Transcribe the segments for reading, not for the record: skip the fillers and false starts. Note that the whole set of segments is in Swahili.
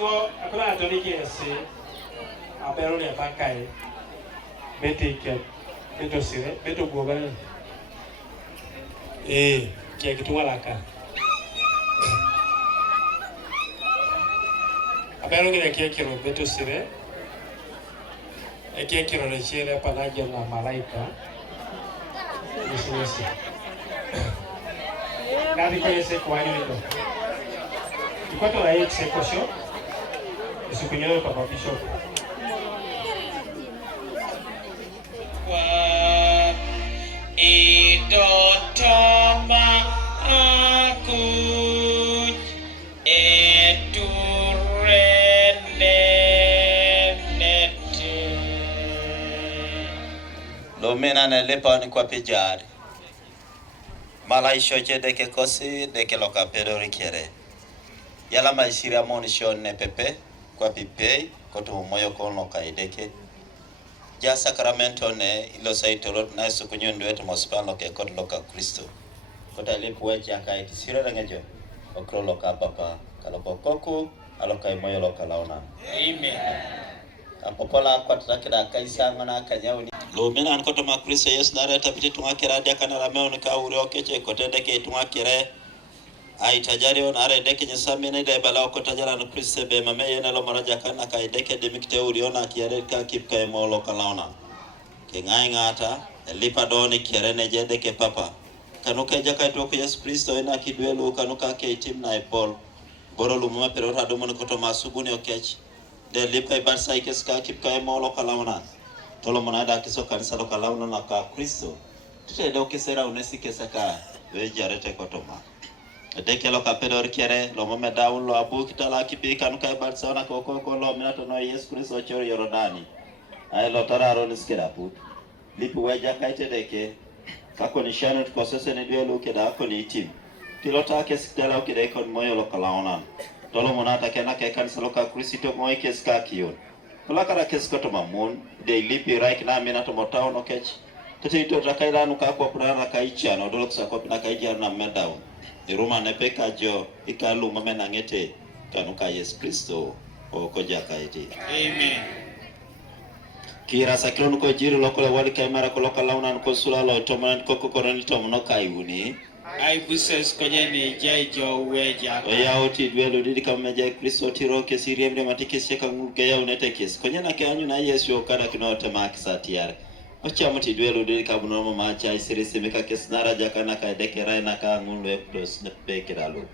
singo akula atoni kesi apero ne pakai beti beto sire beto gogana kia kitu walaka apero ne kia kiro beto sire kia kiro ne chile panaja na malaika Yesu nadi kwenye seko wani ndo ikoto la hii seko sho isukunyewe papa bishop kwa idotoma aku eturenete Lumina ne lepa ni kwa pijari Malaisho che deke kosi deke loka pedo rikiere Yala maisira moni shon ne pepe kwa pipei koto moyo kono ka ideke Ja Sacramento ne ilo saitolot na Yesu kunyundu wetu mospano ke koto loka Kristo Kota lipu wechi aka itisira rangejo Okro loka papa kaloko koku aloka imoyo loka laona Amen Apopola kwa tutakida kaisa ngona kanyauni Lumina ankoto makristo Yesu nare tapiti tungakira dia kana rameo nika uri okeche kote deke tungakire Aitajari onare deke nyesami na ide bala okotajara no Kristo be mame yena lo maraja kana kai deke demikte uri ona kiare ka kipka emolo kalaona Kengai ngata lipa doni kiare ne je deke papa Kanuka jaka itoko Yesu Kristo ena kidwelu kanuka ke itim na epol Boro lumuma pero radomo nikoto masubuni okeche De lipa ibarsa ikeska kipka emolo kalaona Tolo monada kiso kanisa lo kalauna na ka Kristo. Tute do kesera unesi kesaka wejarete kotoma. Deke lo kapedo rikiere lo mome daun lo abu kitala kipi kanuka ibarsa na koko lo minato no Yesu Kristo chori Yorodani. Ay lo tararo niskera put. Lipu weja kaite deke kako ni shano tukosese ni duelu keda ako ni itim. Tilota kesikitala ukida ikon moyo lo kalauna. Tolo monada kena ke kanisa lo ka Kristo moyo keska kiyon. Kulakara keskoto mamun de lipi raik na mina to motao no kech tete ito rakaila no ka kwa prana kaicha no dolok sa kopina kaija na medao iruma ne peka jo ikalu mamena ngete kanuka Yesu Kristo o koja kaiti Amen Kira sakron ko jiro lokole wali kamera ko lokala una ko sulalo to man ko korani to no kaiuni Ai buses kwenye ni jaijo weja Oya oti dwelo didi kama jai Kristo tiro kesiri emre matikesi ka nguke ya unete kesi kwenye na kanyu na Yesu okada kinote makisa tiare Ocha muti dwelo didi kama nomo macha isiri semeka kesi nara jaka na kaideke rai na kaa ngundu epdos nepeke dalu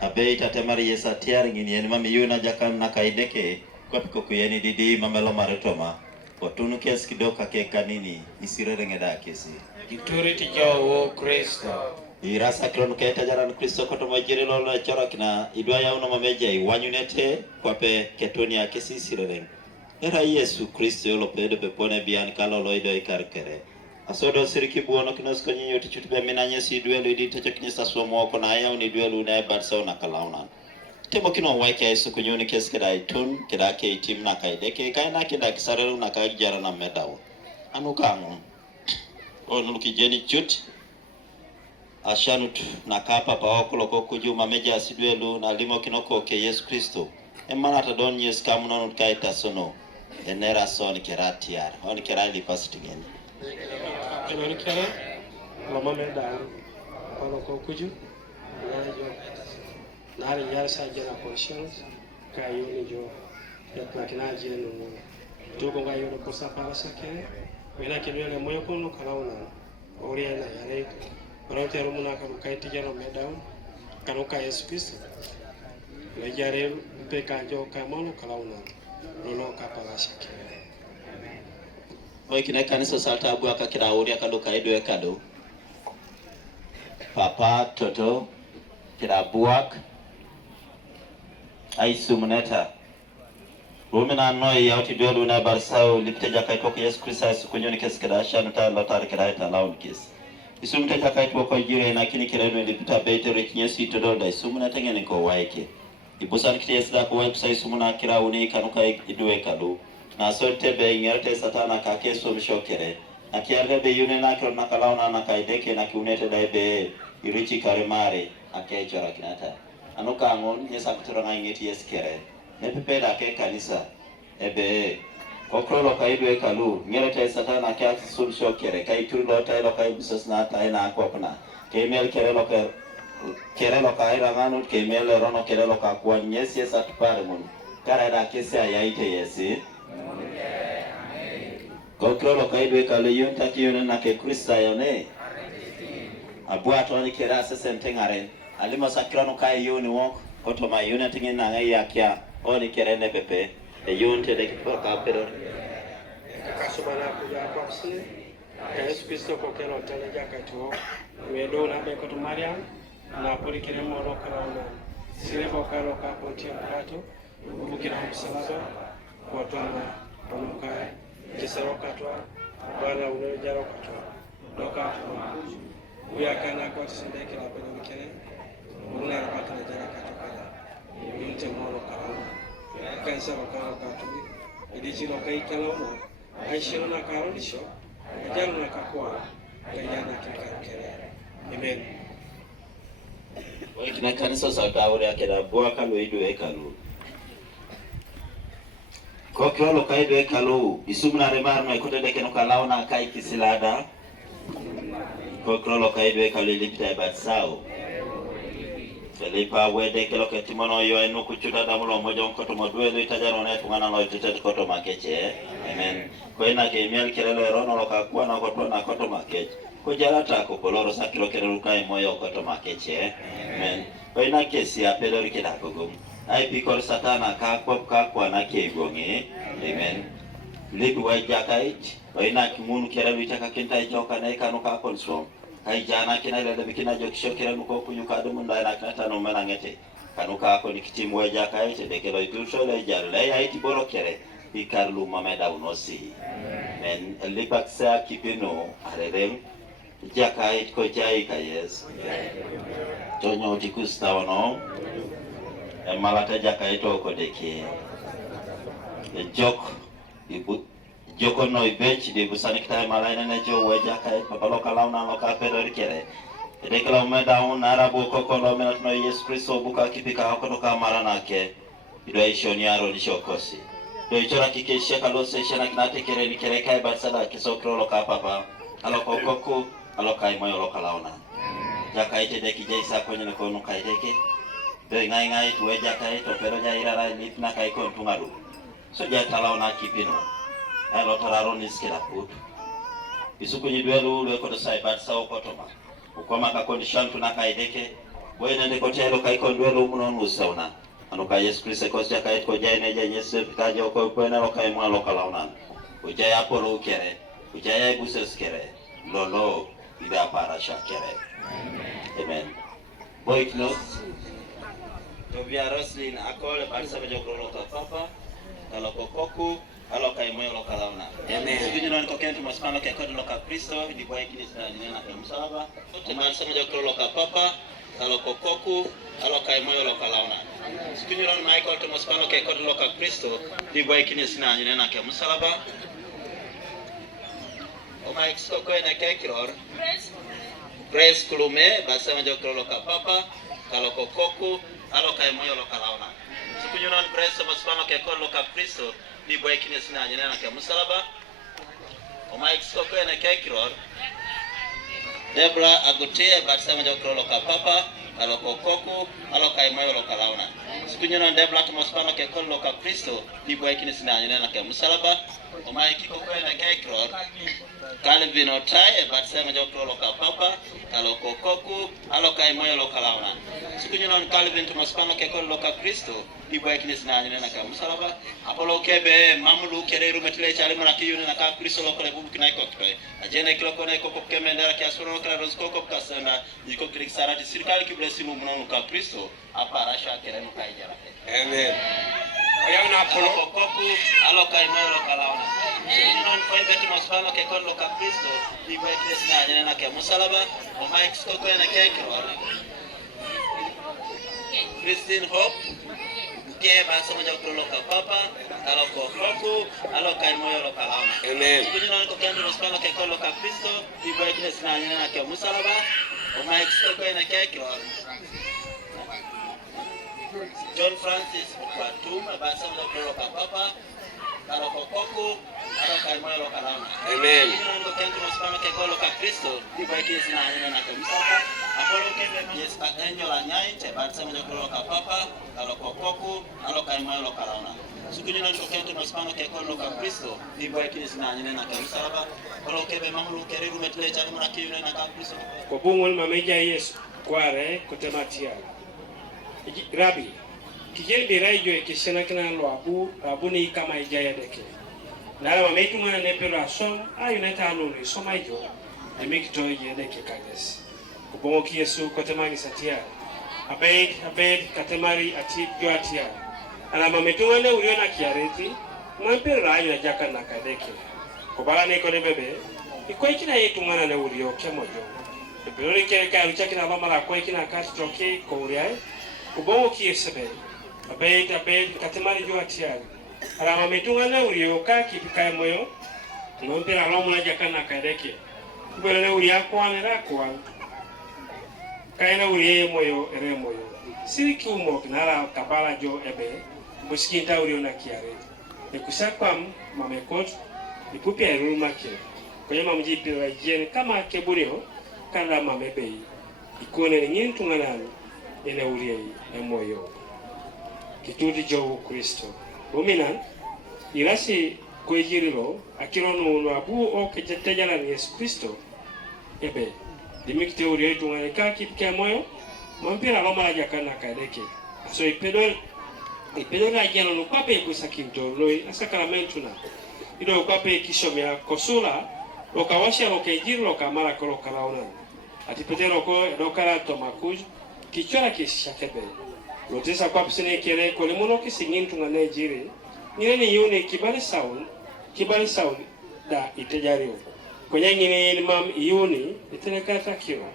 Abe itatemari Yesa tiare ngini yeni mami yuna jaka na kaideke kwa piko kuyeni didi mamelo maretoma Watunu kiasi kidoka keka nini isire ngeda kesi Ituriti jo Kristo Irasa kilonu keta jara Kristo koto majiri lolo chora kina idwa ya uno mameja iwanyunete kwa pe ketoni ya kesi sirereng. Era Yesu Kristo yolo pedo pepone biani kalo loido ikarkere. Asodo siriki buono kinosko nyinyo tichutube minanye si duelu idi techo kinyesa suomo wako na haya uniduelu unae barsa unakalauna. Temo kino waike Yesu kunyuni kesi keda itun, keda ke itim na kaideke, kaina keda kisarelu na kaijara na medao. Anukangu. Nuluki jeni chuti. Ashanut na kapa pa wakulo kuju mameja asidwelu na limo kinoko ke Yesu Kristo. Emana tadon yes kamuno kaita sono. Enera son keratiar. On kerali pastigeni. Kena kera lo mame da palo ko kuju na ri yar sa jena conscience ka yoni jo yatna kina jenu to ko ga yoni ko sa para sake wena kinyo moyo ko no kalauna oriana yare Rote rumuna kamu kaiti jaro medao kanuka Yesu Kristo. Lejare peka jo kamano kalauna lolo kapala shake. Oi kina kanisa salta abu akakira uri akado kaido ekado. Papa toto kira buak aisu muneta. Rumina noi yauti duelu na barsao lipteja kaiko Yesu Kristo Yesu kunyoni kesi kedasha nuta lotari kedaita laun kesi. Isumte chakaitwa kwa jire na kini kireno ilipita bete rekinyesi itododa isumuna tengene kwa waike. Ibusan kiti yesida kwa waikusa isumuna kira uni kanuka iduwe kadu. Na sote be ingerte satana kakeso mshokere. Na kiarge be yune na kiro nakalauna na kaideke na kiunete daibe irichi karimare akechora kinata. Anuka angon yesa kutura nga ingeti yeskere. pepe da ke kanisa ebe kokrolo kaidwe kalu ngere tay satana ka sul shokere kay turlo tay lo kay bisos na tay na kopna kemel kere lo ka iranganu kemel rono kere lo ka kwa nyesi esa tupare mun kara da kesi ayaite yesi kokrolo kaidwe kalu yunta kiyone na ke krista yone abuato ni kera sesentengare alimo sakrono kay yuni wok koto ma yune tingin na ngai yakya oni kerene pepe e yunte de kipo ka pero kasubana kuja kwa kusini Yesu Kristo kwa kero teleja katuo wedo na be koto Mariam na poli kile moro karauna sile kwa karo ka konti mkato bukira msalaba kwa twana kwa kisero katwa bana unojaro katwa doka uya kana kwa sindeke na pele kile una rapata na jara katwa yunte moro karauna kansa karo katwa idiji lo kai kalauna aishiro na karolisho jana na kakwa kayana kikakere amen. Kina kanisa sakaure akeda bua kalu idu ekalu kokrolo kaidu ekalu isumna remar mai kotede keno kalauna kai kisilada kokrolo kaidu ekalu lipita batsao Felipa wede kelo ke timono yo enu kuchuta damulo mojo koto modwe do itajaro na tungana lo itete koto makeche amen ko ina ke miel kelelo rono lo kakwa na koto na koto makeche ko jarata ko koloro sakiro kelelo kai moyo koto makeche amen ko ina ke si apelo rikeda gogo ai pikor satana kakwa na ke gonge amen libu wa jakait ko ina kimunu kelelo itaka kinta ichoka na ikano ka konso kai jana kina ile bikina jokisho kila nuko kunyuka dumu ndana kata no mena ngete kanuka ko nikitimu weja kai te dekelo itusho le jarle ya iti boro kere ikarlu mameda unosi men lipaksa kipino arerem jakai ko jai kayes tonyo tikusta wono malata jakai to ko deke jok ibu Joko no ibech di busani kita malaina na jo weja kai papalo kalau na loka pero rikere de kalau meda un arabo koko lo menat no Yesu Kristo buka kipika hako to kamara nake ido ishoni aro ni shokosi do ichora kike sheka lo se shena kinate kere ni kere kai batsala kisokro lo ka papa alo kokoko alo kai moyo lo kalauna jakai te de kije isa kwenye ko no kai deke do ngai tu weja kai to pero ja irara ni na kai ko tungalu so ja talauna kipino alo tararo niskila kutu isuku nyidwelu lweko do sai bat sawo kotoma ukoma ka condition tunaka ideke boyene de kotelo kai kondwelu muno nusauna anuka Yesu Kristo ko sia kai ko jaine je Yesu kaje ko kwena lo kai mwa lo kalauna ujaya polo ukere ujaya buses kere lolo ida para shakere amen boy close to via Roslin akole barsa be jogro ka papa kala kokoku alo kai moyo lo kalauna amen sijui nani ko kento maspano ke kodo lo ka Kristo ndi boy kini sana nina kwa msalaba te barsa be jogro lo ka papa kala kokoku alo kai moyo lo kalauna sijui nani Michael to maspano ke kodo lo ka Kristo ndi boy kini sana nina kwa msalaba o Mike ko ene ke kiror Grace Kulume barsa be jogro lo ka papa kala kokoku alo kai moyo lo kalauna sijui nani Grace maspano ke kodo lo ka Kristo di boy kini sina nyana ke musalaba o Mike ko ene ke kiror Debra agote batsa majo krolo ka papa alo kokoku alo kai mayo lo kalauna sikunyana Debra tomaspano ke kollo ka Kristo di boy kini sina nyana ke musalaba o Mike ko ene ke kiror Calvin otai batsa majo krolo ka papa alo kokoku alo kai mayo lo kalauna sikunyana Calvin tomaspano ke kollo ka Kristo di boy kini sina nyana ke musalaba apolo kebe mamulu kere rumetile chale mana kiyune na ka Kristo lo kole bubu kinai koktoy ajene kilo kone kokop kemendera kia suno kala roskokop kasana yiko klik sarati sirikali kiblesi mumuno ka Kristo apa rasha kere no kai jara amen ayana apolo kokoku alo kai melo kalaona non foi beti masfano ke kollo ka Kristo di boy kini sina nyana na ke musalaba o Mike skoko na ke kiro Christine Hope ke basa moja krolo ka papa alo kokoku alo kai moyo lo kalaona amen sikuji non ko kendo spano ke kollo ka Kristo di boy kini sina nyana na ke musalaba o Mike skoko na ke kiro John Francis Batum basa mjokolo kapapa kalo kokoku kalo kaimoyo lo kalauna. Amen. Ndio kento mspano ke kolo ka Kristo dibaki sina hanya na kamsaka apolo kende yes angel anyai te basa mjokolo kapapa kalo kokoku kalo kaimoyo lo kalauna. Sukunyana ndio kento mspano ke kolo ka Kristo dibaki sina hanya na kamsaka apolo kebe mamulu kereru metle chani mna kiyo na ka Kristo. Ko bungol mameja Yesu kware kutematia. Rabi kijeli birajo ekishana kana lo abu ni kama ijaya deke na la metu mwana nepero asom ayu neta alone so maijo emikito ye deke kagesi kubongo ki Yesu kotemani satia abed katemari ati joatia ala mametu mwana uliona kiareti mwampero ayu na jaka na kadeke kubala neko ne bebe iko ikina yetu mwana ne ulio kemojo bebe ke ka uchakina mama la kwa ikina kati toke ko uriai kubongo ki Yesebe abed katemari joatiari ala metunga na uriyo ka kipika moyo ngombe la lomo na jakana kadeke kubele na uriya kwa nera kwa kaina uriye moyo ere moyo siriki umo kinara kabala jo ebe buskinta uriyo na kiare ekusakwa mamekot ipupia eruma ke kwenye mjipi la jene kama keburio kanda mamebei ikone nyintu nganalu ene uriye moyo kitudi jo Kristo umina irasi kwejirilo akirono no abu o kejetejala ni Yesu Kristo ebe dimikite uri yetu ngaka kipike moyo mampira loma la jakana kadeke so ipedo na jeno no pape kusakinto loi asakramento na ido pape kishomya kosula okawasha okejirilo kamara kolo kalaona atipetero ko dokara tomakuj kichora kishakebe lotesa kwa psene kele ko lemono kisingintu na Nigeria ni yone kibali sound da itejario kwenye ngine mam yone itenekata kiro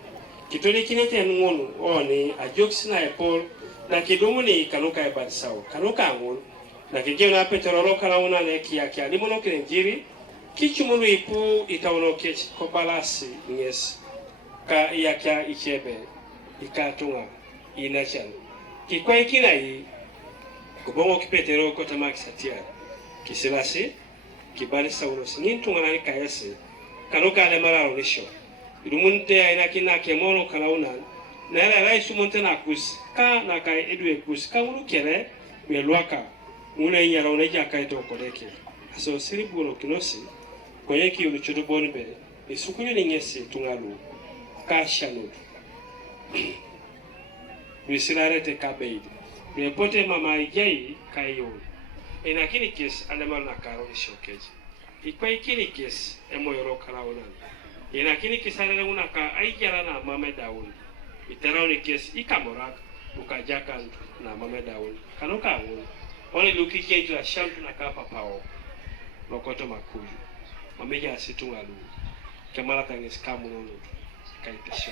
kitoli kinete ngonu oni ajoksina epol na kidumu ni kanuka e bad sound kanuka ngonu na kigeo na petrolo kala una ne kia limono kinjiri kichumulu ipu itawono kech ko balasi yes ka yakia ichebe ikatunga inachan kikwa ikina hii kubongo kipetero ko tamaki satia kisilasi kibali saulo singintu ngana kayase kanuka le mararo lisho idumunte aina kina kemono kalauna na ala raisu monte na kus ka na kai edwe kus ka unu kere melwaka una inyara uneja kai to kodeke so siribuno kinosi kwenye ki ulichoto bonbe isukunyo ni ngese tungalu ka shanu Wisirarete kabeidi. Repote mama ijai kayo. Enakini kes alema na karoli shokeji. Ikwa ikini kes emoyoro karaona. Enakini kes alema unaka aijara na mame dauni. Iterauni kes ikamorak ukajaka na mame dauni. Kanoka uni. Oni luki kenju la shantu na kapa pao. Lokoto makuju. Mameja asitunga lu. Kemala tangis kamu nonu. Kaitesho.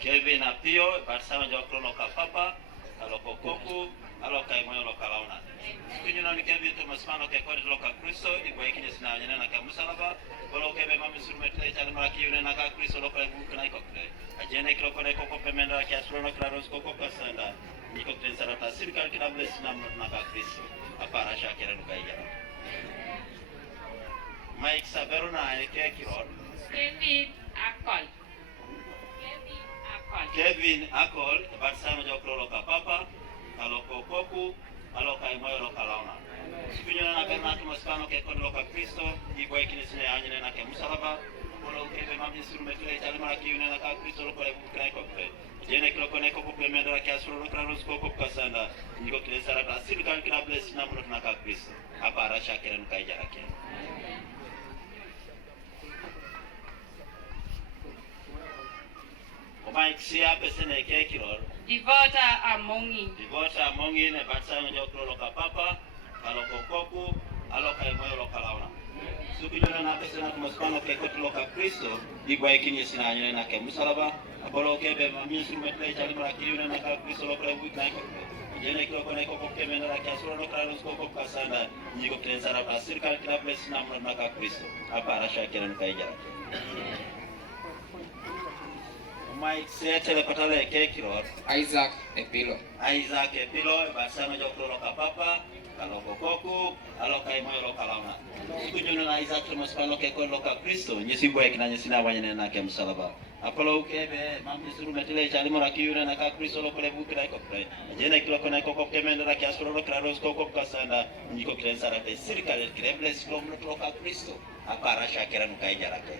Kevin Apio, Barsama Jokrono Kapapa, Alokokoku, Alokaimoyo Lokalauna. Kunyuna ni Kevin Tomasmano Kekoni Loka Kristo, Iboikini Sina Yana Kamusalaba, Bolo Kebe Mami Surmetre, Chalamaki Unaka Kristo Loka Bukanai, Ajene Krokone Koko Pemenda, Kasrono Kraros Koko Kasanda, Niko Tensarata, Silka Kinables Naka Kristo, Aparasha Keranukaya. Mike Saberona, Kekiron, Kevin Akol, Barsama Jokrono Kapapa, Alokokoku, Alokaimoyo Lokalauna. Kunyuna na Bernatu Maspano Kekoni Loka Kristo, Iboikini Sina Yana na Kamusalaba, Bolo Kebe Mami Surmetre, Chalamaki Unaka Kristo Loka Bukanai Kope. Jene Krokone Koko Pemenda, Kasro Kraros Koko Kasanda, Niko Kilesarata, Silkan Kinables Namunaka Kristo, Aparasha Keranukaya. Mike siapa sene kekiror. Divota amongi. Divota amongi ne Barsama Jokrono Kapapa, Alokokoku, Alokaimoyo Lokalauna. Sukujona na pesa na tumaspano ke kotlo ka Kristo igwa ikini sina nyene na ke musalaba abolo ke be mami sumetle chali mara kiuna na ka Kristo lo kwa wiki na iko jene kilo kona iko ke mena la ke asura no kala sko ko kasanda nyigo krensa ra pasir kal kila place na mara na ka Kristo apa rasha kiran kai jara Mike setele patale ke kiro Isaac Epilo basama jokro lo ka papa kalau kokoku alo kai moyo lo kalama sikujono na Isaac tumaspano ke ko lo ka Kristo nyesi boy kina nyesi na wanyene na ke msalaba apolo ukebe mambi suru metile chali mora kiura na ka Kristo lo kole buki dai ko pre jena kilo kona ko ko kemenda ra ke asuro lo kraros ko ko kasanda nyiko krensa ra te sirkale krebles lo ka Kristo apa rasha kiran kai jarake